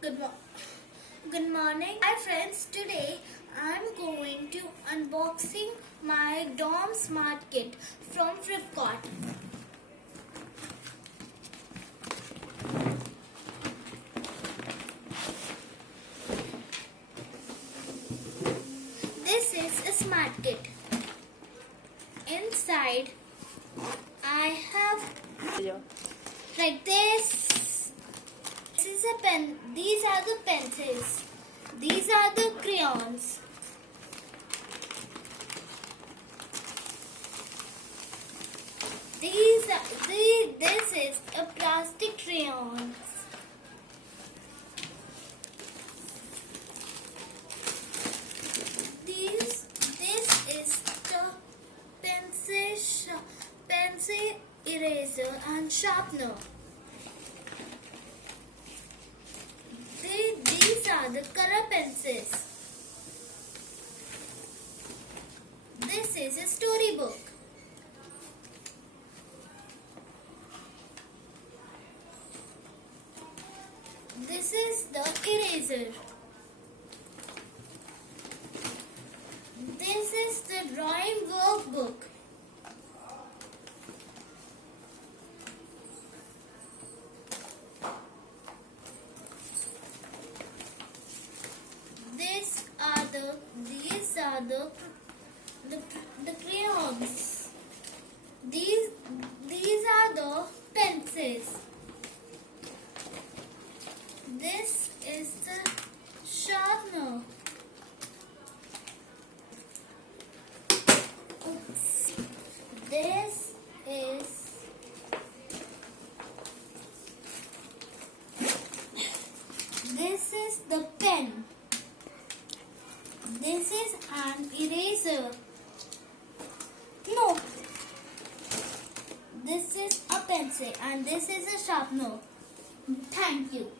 Good, mo- Good morning. Hi friends, today I'm going to unboxing my Dom Smart Kit from Flipkart. This is a smart kit. Inside I have like this. This is a pen. These are the pencils. These are the crayons. This is a plastic crayons. This is the pencil eraser and sharpener. These are the color pencils. This is a storybook. This is the eraser. This is the drawing workbook. These are the crayons. These are the pencils. This is the sharpener. Oops. This is the pen. This is an eraser. No. This is a pencil and this is a sharpener. Thank you.